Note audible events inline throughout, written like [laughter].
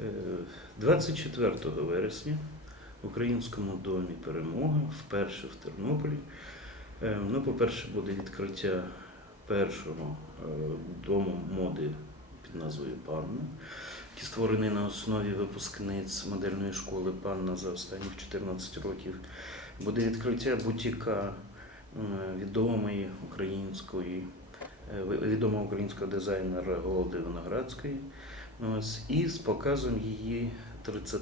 Е, 24 вересня в Українському домі Перемога вперше в Тернополі. Е, Ну, по-перше, буде відкриття першого е, дому моди під назвою Панна, який створений на основі випускниць модельної школи Панна за останні 14 років. Буде відкриття бутіка е, відомої української, е, відомого українського дизайнера Голди Виноградської. Ось, і з показом її 30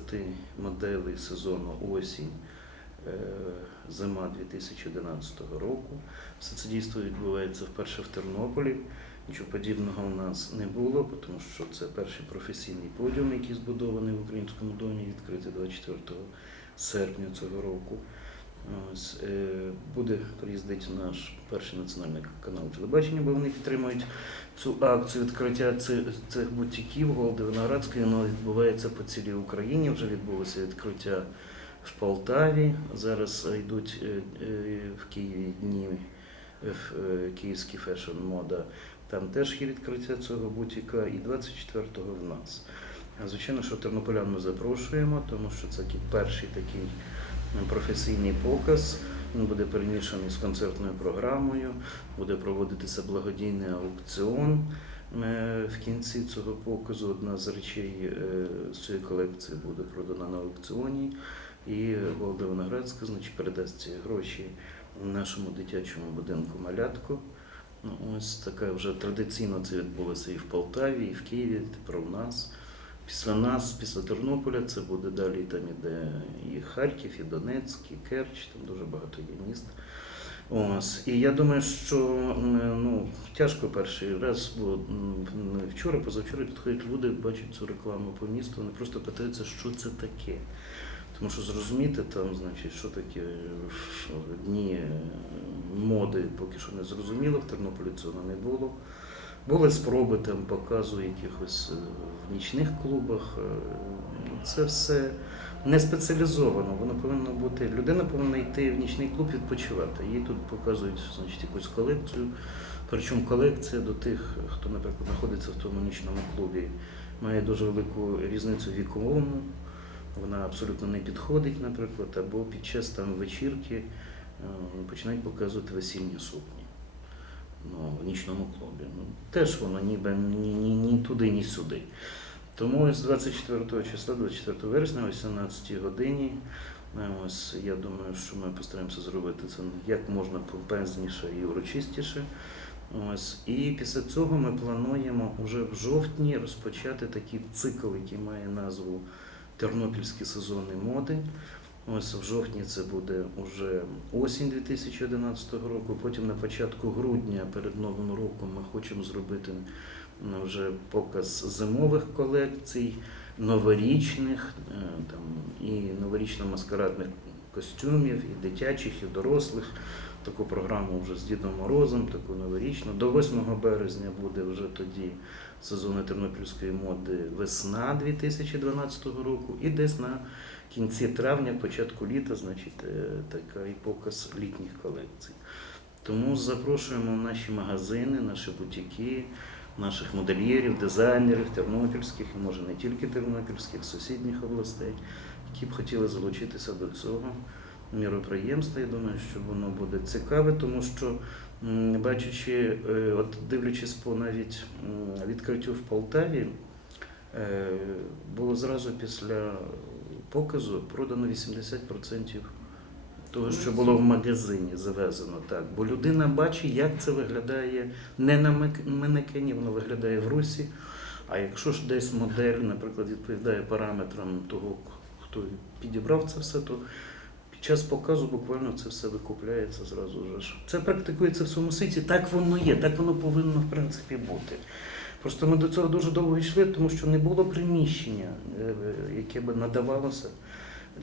моделей сезону осінь е, зима 2011 року. Все це дійство відбувається вперше в Тернополі. Нічого подібного у нас не було, тому що це перший професійний подіум, який збудований в українському домі, відкритий 24 серпня цього року. Е, буде приїздити наш перший національний канал телебачення, бо вони підтримують цю акцію відкриття цих, бутіків Голди Виноградської. Воно відбувається по цілій Україні. Вже відбулося відкриття в Полтаві. Зараз е, йдуть е, в Києві дні е, ф- е, Київський фешн мода. Там теж є відкриття цього бутіка, і 24-го в нас. Звичайно, що тернополян ми запрошуємо, тому що це перший такий професійний показ. Він буде перемішаний з концертною програмою, буде проводитися благодійний аукціон. Е, В кінці цього показу одна з речей е, з цієї колекції буде продана на аукціоні, і Волода Виноградська значить, передасть ці гроші нашому дитячому будинку Малятко. Ну, ось така вже традиційно це відбулося і в Полтаві, і в Києві, тепер у нас. Після нас, після Тернополя, це буде далі там іде і Харків, і Донецьк, і Керч, там дуже багато є міст. Ось. І я думаю, що ну, тяжко перший раз, бо вчора, позавчора підходять люди, бачать цю рекламу по місту, вони просто питаються, що це таке. Тому що зрозуміти там, значить, що таке дні моди, поки що не зрозуміло, в Тернополі цього не було. Були спроби там показу якихось е, в нічних клубах. е, Це все не спеціалізовано. Воно повинно бути. Людина повинна йти в нічний клуб відпочивати. Їй тут показують значить, якусь колекцію. Причому колекція до тих, хто, наприклад, знаходиться в тому нічному клубі, має дуже велику різницю віковому. Вона абсолютно не підходить, наприклад, або під час там вечірки е, починають показувати весільні сукні ну, в нічному клубі. Ну, теж воно ніби ні, ні, ні туди, ні сюди. Тому ось 24 числа, 24 вересня, о 18 годині, е, ось я думаю, що ми постараємося зробити це як можна помпезніше і урочистіше. Ось і після цього ми плануємо вже в жовтні розпочати такий цикл, який має назву Тернопільські сезони моди. Ось в жовтні це буде уже осінь 2011 року. Потім на початку грудня перед Новим роком ми хочемо зробити вже показ зимових колекцій, новорічних е, там, і новорічно-маскарадних костюмів, і дитячих, і дорослих. Таку програму вже з Дідом Морозом, таку новорічну. До 8 березня буде вже тоді сезони тернопільської моди весна 2012 року, і десь на кінці травня, початку літа, значить, е, така і показ літніх колекцій. Тому запрошуємо в наші магазини, наші бутіки, наших модельєрів, дизайнерів тернопільських, і може не тільки тернопільських, сусідніх областей, які б хотіли залучитися до цього міроприємства. Я думаю, що воно буде цікаве, тому що бачачи, е, от дивлячись по навіть відкриттю в Полтаві, е, було зразу після показу продано 80% того, що було в магазині завезено так. Бо людина бачить, як це виглядає не на манекені, воно виглядає в русі. А якщо ж десь модель, наприклад, відповідає параметрам того, хто підібрав це все, то час показу буквально це все викупляється зразу ж. Це практикується в своєму світі, так воно є, так воно повинно в принципі бути. Просто ми до цього дуже довго йшли, тому що не було приміщення, е, яке би надавалося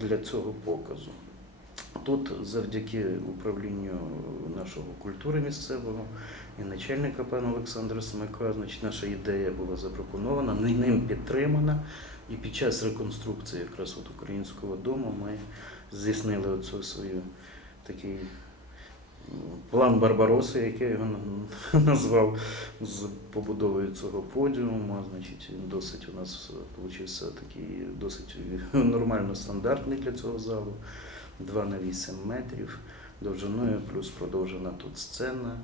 для цього показу. Тут завдяки управлінню нашого культури місцевого і начальника пана Олександра Смика, значить, наша ідея була запропонована, ним підтримана. І під час реконструкції якраз от українського дому ми здійснили оцю свою такий план Барбароси, який я його [laughs] назвав з побудовою цього подіуму. Значить, він досить у нас вийшов такий досить [laughs] нормально стандартний для цього залу. 2 на 8 метрів довжиною, плюс продовжена тут сцена.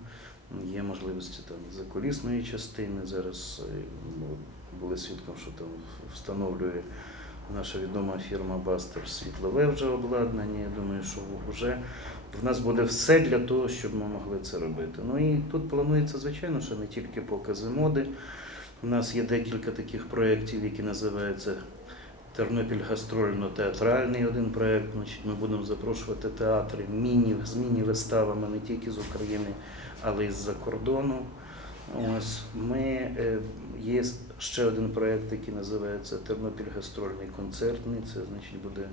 Є можливості там закулісної частини. Зараз е, були свідком, що там встановлює наша відома фірма Бастер світлове вже обладнання. Я думаю, що вже в нас буде все для того, щоб ми могли це робити. Ну і тут планується, звичайно, що не тільки покази моди. У нас є декілька таких проєктів, які називаються Тернопіль гастрольно-театральний один проєкт. Ми будемо запрошувати театри міні, з міні-виставами не тільки з України, але й з-за кордону. Ось ми е, є ще один проєкт, який називається Тернопіль гастрольний концертний. Це значить буде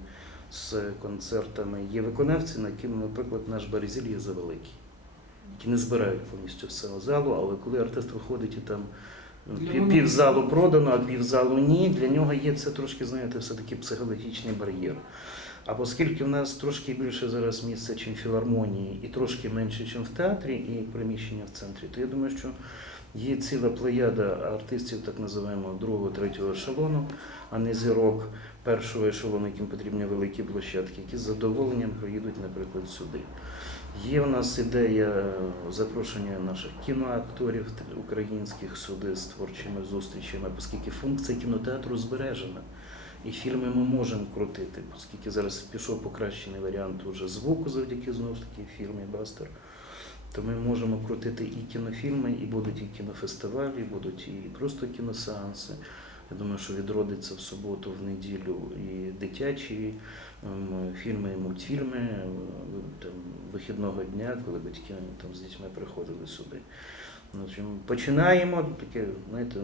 з концертами. Є виконавці, на яким, наприклад, наш Березіль є завеликий, які не збирають повністю всього залу, але коли артист виходить і там пів, мене- півзалу продано, а півзалу ні, для нього є це трошки, знаєте, все-таки психологічний бар'єр. А оскільки в нас трошки більше зараз місця, ніж філармонії, і трошки менше, ніж в театрі, і приміщення в центрі, то я думаю, що є ціла плеяда артистів, так називаємо другого, третього ешелону, а не зірок першого ешелону, яким потрібні великі площадки, які з задоволенням приїдуть, наприклад, сюди. Є в нас ідея запрошення наших кіноакторів українських сюди з творчими зустрічами, оскільки функція кінотеатру збережена. І фільми ми можемо крутити, оскільки зараз пішов покращений варіант уже звуку завдяки знову ж таки фірмі Бастер. То ми можемо крутити і кінофільми, і будуть і кінофестивалі, і будуть і просто кіносеанси. Я думаю, що відродиться в суботу, в неділю і дитячі ем, фільми, і мультфільми е, там, вихідного дня, коли батьки там, з дітьми приходили сюди. Починаємо таке, знаєте,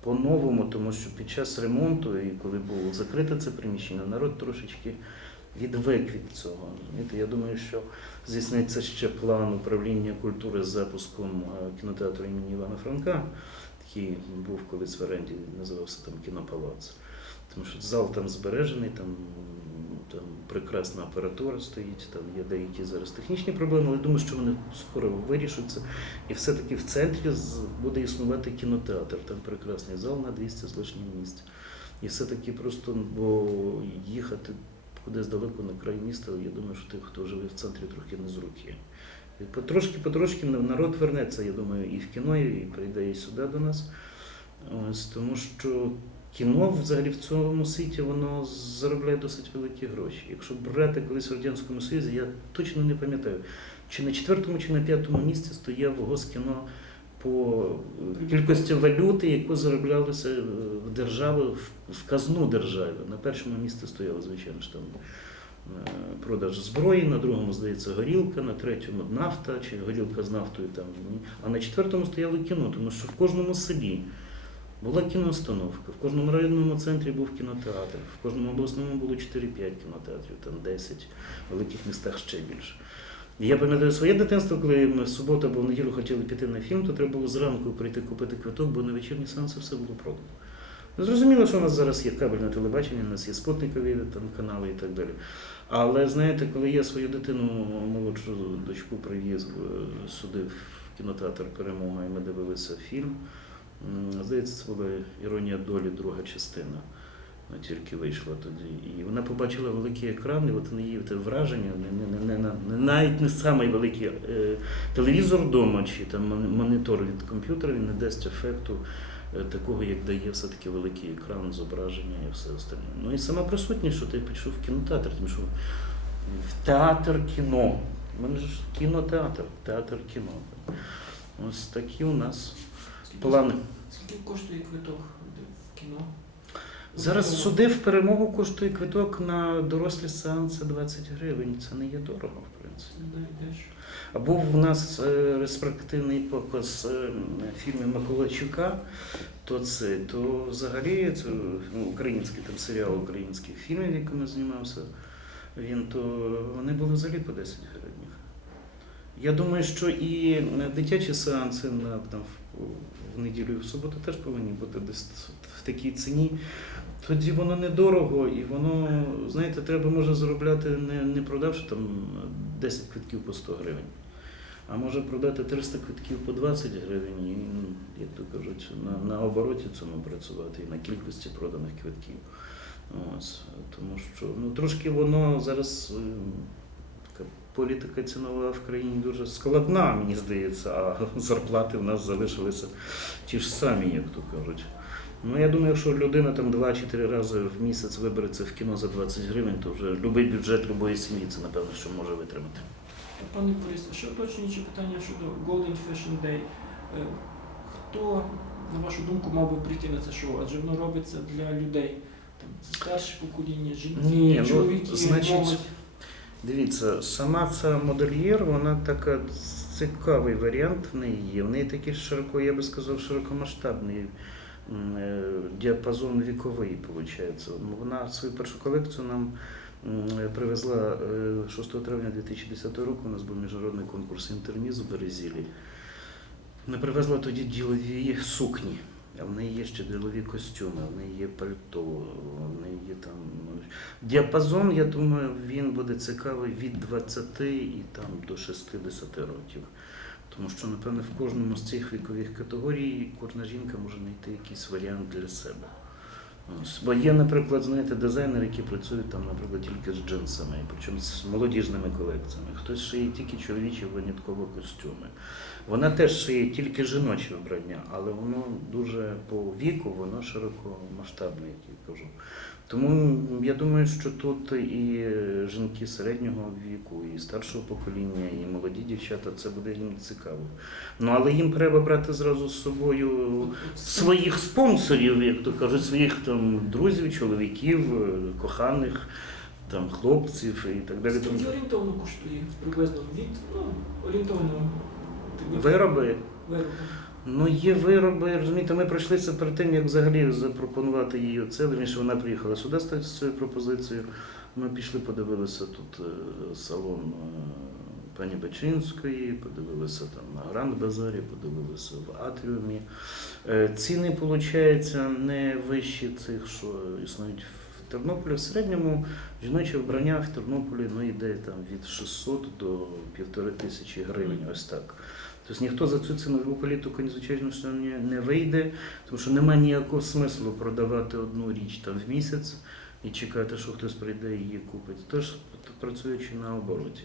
по-новому, тому що під час ремонту, і коли було закрите це приміщення, народ трошечки відвик від цього. Я думаю, що здійсниться ще план управління культури з запуском е, кінотеатру імені Івана Франка, який був колись в оренді, називався там Кінопалац. Тому що зал там збережений, там, там прекрасна апаратура стоїть, там є деякі зараз технічні проблеми, але думаю, що вони скоро вирішаться. І все-таки в центрі буде існувати кінотеатр, там прекрасний зал на 200 з лишнім місць. І все-таки просто бо їхати кудись далеко на край міста, я думаю, що тих, хто живе в центрі, трохи не з руки. І потрошки, потрошки народ вернеться, я думаю, і в кіно, і прийде і сюди до нас. Ось, тому що кіно взагалі в цьому світі воно заробляє досить великі гроші. Якщо брати колись в Радянському Союзі, я точно не пам'ятаю, чи на четвертому, чи на п'ятому місці стояв Госкіно по е, кількості валюти, яку зароблялося е, в державу, в- в казну держави. На першому місці стояло, звичайно ж, там е, продаж зброї, на другому, здається, горілка, на третьому нафта, чи горілка з нафтою там. А на четвертому стояло кіно, тому що в кожному селі була кіноустановка, в кожному районному центрі був кінотеатр, в кожному обласному було 4-5 кінотеатрів, там 10, в великих містах ще більше. Я пам'ятаю своє дитинство, коли ми в суботу або в неділю хотіли піти на фільм, то треба було зранку прийти купити квиток, бо на вечірні сеанси все було продано. Зрозуміло, що у нас зараз є кабельне телебачення, у нас є спутникові там, канали і так далі. Але знаєте, коли я свою дитину, молодшу дочку привіз сюди в кінотеатр Перемога, і ми дивилися фільм, здається, це була іронія долі, друга частина. Вона тільки вийшла тоді. І вона побачила великий екран, і от на її те враження, не, не, не, не, не, навіть не самий великий е, телевізор вдома чи там монітор від комп'ютера, він не дасть ефекту е, такого, як дає все-таки великий екран, зображення і все остальне. Ну і сама присутність, що ти пішов в кінотеатр, тому що в театр кіно. У мене ж кінотеатр, театр кіно. Ось такі у нас плани. Скільки коштує квиток в кіно? Зараз сюди в перемогу коштує квиток на дорослі сеанси 20 гривень. Це не є дорого, в принципі. А був в нас е, респективний показ е, фільмів Миколайчука, то це, то взагалі це ну, український там серіал українських фільмів, в якому знімався він, то вони були взагалі по 10 гривень. Я думаю, що і дитячі сеанси на там в, неділю і в суботу теж повинні бути десь в такій ціні. Тоді воно недорого, і воно, знаєте, треба може заробляти не, не продавши там 10 квитків по 100 гривень. А може продати 300 квитків по 20 гривень і, ну, як то кажуть, на, на обороті цьому працювати і на кількості проданих квитків. Ось, тому що ну, трошки воно зараз е, така політика цінова в країні дуже складна, мені здається, а [laughs] зарплати в нас залишилися ті ж самі, як то кажуть. Ну, я думаю, якщо людина там 2-4 рази в місяць вибереться в кіно за 20 гривень, то вже будь-який бюджет будь-якої сім'ї це напевно, що може витримати. Пане Борисе, ще уточнюючи питання щодо Golden Fashion Day. Е, Хто, на вашу думку, мав би прийти на це шоу? Адже воно робиться для людей. Там, це старше покоління, жінки, Ні, ну, чоловіки, значить, молодь. Дивіться, сама ця модельєр, вона така цікавий варіант в неї є. В неї такий широко, я би сказав, широкомасштабний е, діапазон віковий, виходить. Вона свою першу колекцію нам привезла е, 6 травня 2010 року. У нас був міжнародний конкурс інтерміз у Березілі. Вона привезла тоді ділові сукні. А в неї є ще ділові костюми, в неї є пальто, в неї є там. ну, Діапазон, я думаю, він буде цікавий від 20 і там до 60 років. Тому що, напевно, в кожному з цих вікових категорій кожна жінка може знайти якийсь варіант для себе. Бо є, наприклад, знаєте, дизайнери, які працюють там, наприклад, тільки з джинсами, причому з молодіжними колекціями. Хтось шиє тільки чоловічі винятково костюми. Вона теж шиє тільки жіночі вбрання, але воно дуже по віку, воно широкомасштабне, як я кажу. Тому я думаю, що тут і жінки середнього віку, і старшого покоління, і молоді дівчата, це буде їм цікаво. Ну але їм треба брати зразу з собою своїх спонсорів, як то кажуть, своїх там друзів, чоловіків, коханих, там хлопців і так далі. Скільки орієнтовно коштує приблизно від ну, орієнтовного типу, Вироби. Ну, є вироби, розумієте, ми пройшлися перед тим, як взагалі запропонувати їй оце. Вірніше, вона приїхала сюди з цією пропозицією. Ми пішли, подивилися тут е, салон е, пані Бачинської, подивилися там на Гранд Базарі, подивилися в Атріумі. Е, Ціни, виходить, не вищі цих, що існують в Тернополі. В середньому жіноче вбрання в Тернополі ну, йде там від 600 до півтори тисячі гривень, ось так. Тобто ніхто за цю цінову політику, звичайно, що не, вийде, тому що немає ніякого смислу продавати одну річ там в місяць і чекати, що хтось прийде і її купить. Тож працюючи на обороті.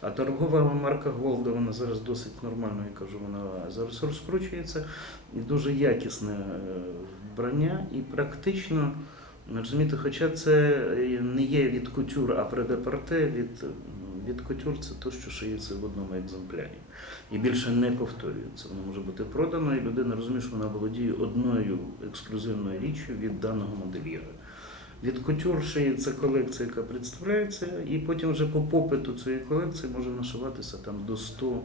А торгова марка Голда, вона зараз досить нормально, я кажу, вона зараз розкручується і дуже якісне е, вбрання, і практично, розумієте, хоча це не є від кутюр, а предепорте, від, від кутюр це те, що шиється в одному екземплярі і більше не повторюється. Воно може бути продано, і людина розуміє, що вона володіє одною ексклюзивною річчю від даного модельєра. Від кутюр шиється колекція, яка представляється, і потім вже по попиту цієї колекції може нашиватися там до 100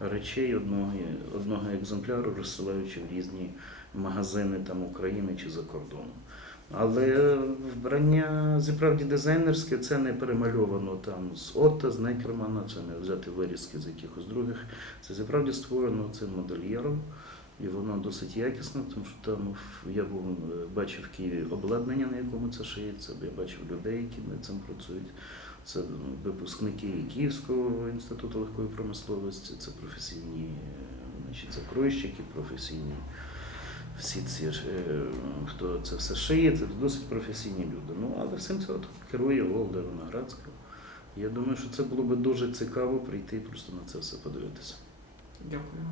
речей одного, одного екземпляру, розсилаючи в різні магазини там України чи за кордоном. Але вбрання зіправді дизайнерське, це не перемальовано там з Отто, з Некермана, це не взяти вирізки з якихось других. Це зіправді створено цим модельєром, і воно досить якісне, тому що там я був, бачив в Києві обладнання, на якому це шиється, я бачив людей, які над цим працюють. Це ну, випускники Київського інституту легкої промисловості, це професійні, значить, закройщики, професійні всі ці е, хто це все шиє, це досить професійні люди. Ну, але всім це от керує Олда Виноградська. Я думаю, що це було би дуже цікаво прийти і просто на це все подивитися. Дякую.